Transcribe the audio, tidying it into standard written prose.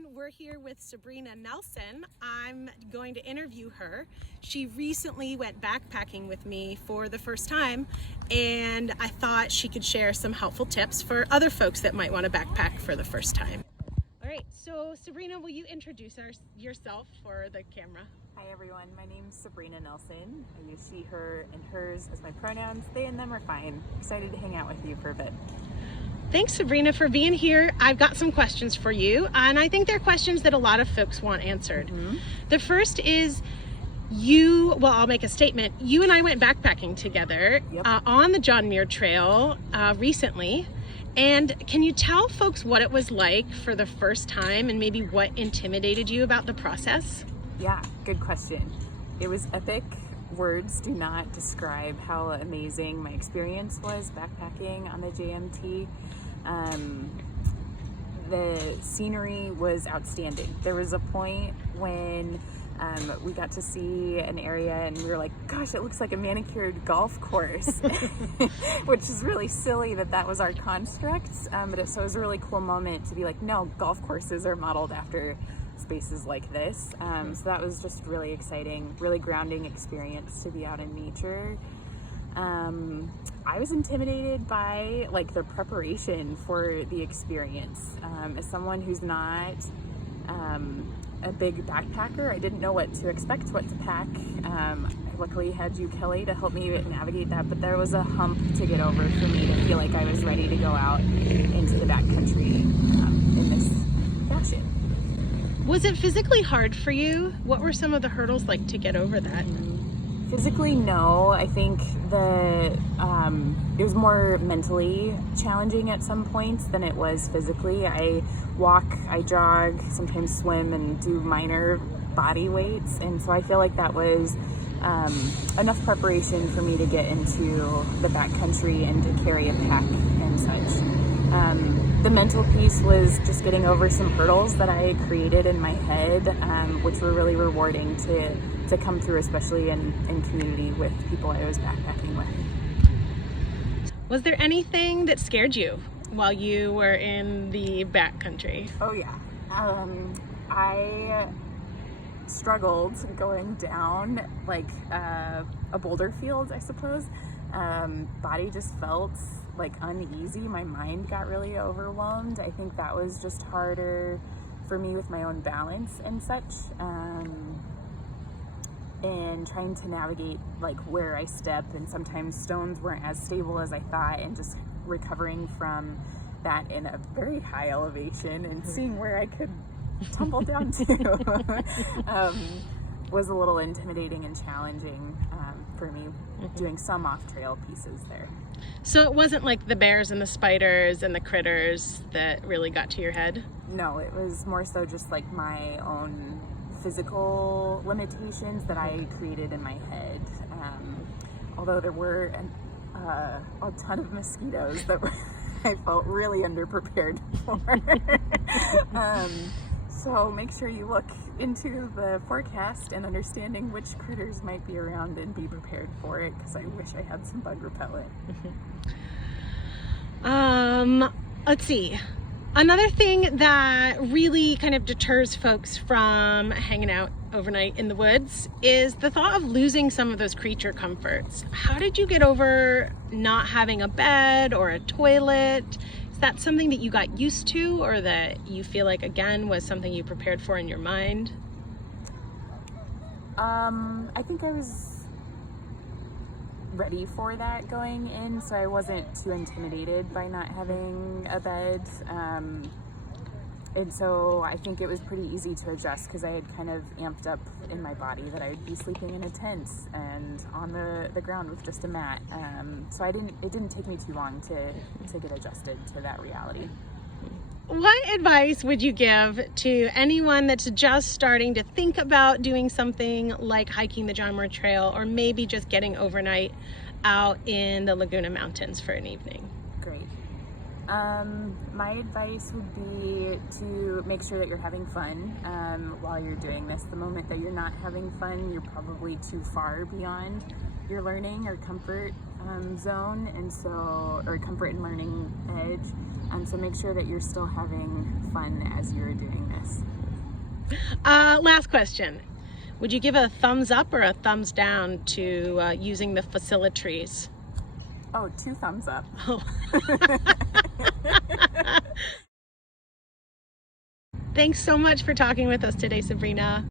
everyone. We're here with Sabrina Nelson. I'm going to interview her. She recently went backpacking with me for the first time, and I thought she could share some helpful tips for other folks that might want to backpack for the first time. All right, so Sabrina, will you introduce yourself for the camera? Hi everyone, my name's Sabrina Nelson. I use she, her, and hers as my pronouns. They and them are fine. Excited to hang out with you for a bit. Thanks, Sabrina, for being here. I've got some questions for you, and I think they're questions that a lot of folks want answered. The first is, I'll make a statement. You and I went backpacking together on the John Muir Trail recently. And can you tell folks what it was like for the first time and maybe what intimidated you about the process? Yeah, good question. It was epic. Words do not describe how amazing my experience was backpacking on the JMT. The scenery was outstanding. There was a point when we got to see an area and we were like, gosh, it looks like a manicured golf course, which is really silly that was our construct. So it was a really cool moment to be like, no, golf courses are modeled after spaces like this. So that was just really exciting, really grounding experience to be out in nature. I was intimidated by the preparation for the experience. As someone who's not a big backpacker, I didn't know what to expect, what to pack. I luckily had you, Kelly, to help me navigate that, but there was a hump to get over for me to feel like I was ready to go out into the backcountry in this fashion. Was it physically hard for you? What were some of the hurdles like to get over that? Physically, no. I think it was more mentally challenging at some points than it was physically. I walk, I jog, sometimes swim, and do minor body weights, and so I feel like that was enough preparation for me to get into the backcountry and to carry a pack and such. The mental piece was just getting over some hurdles that I created in my head, which were really rewarding to come through, especially in community with people I was backpacking with. Was there anything that scared you while you were in the backcountry? Oh yeah. I struggled going down a boulder field, I suppose. Body just felt uneasy. My mind got really overwhelmed. I think that was just harder for me with my own balance and such, and trying to navigate where I step, and sometimes stones weren't as stable as I thought, and just recovering from that in a very high elevation and seeing where I could tumble down to was a little intimidating and challenging for me, doing some off-trail pieces there. So it wasn't like the bears and the spiders and the critters that really got to your head? No, it was more so just my own physical limitations that I created in my head. Although there were a ton of mosquitoes that I felt really underprepared for. So make sure you look into the forecast and understanding which critters might be around and be prepared for it, because I wish I had some bug repellent. Let's see. Another thing that really kind of deters folks from hanging out overnight in the woods is the thought of losing some of those creature comforts. How did you get over not having a bed or a toilet? Is that something that you got used to, or that you feel like, again, was something you prepared for in your mind? I think I was ready for that going in, so I wasn't too intimidated by not having a bed. And so I think it was pretty easy to adjust, because I had kind of amped up in my body that I would be sleeping in a tent and on the ground with just a mat. So it didn't take me too long to get adjusted to that reality. What advice would you give to anyone that's just starting to think about doing something like hiking the John Muir Trail, or maybe just getting overnight out in the Laguna Mountains for an evening? Great. My advice would be to make sure that you're having fun while you're doing this. The moment that you're not having fun, you're probably too far beyond your learning or comfort zone, or comfort and learning edge. So make sure that you're still having fun as you're doing this. Yes. Last question. Would you give a thumbs up or a thumbs down to using the facilities? Oh, 2 thumbs up. Oh. Thanks so much for talking with us today, Sabrina.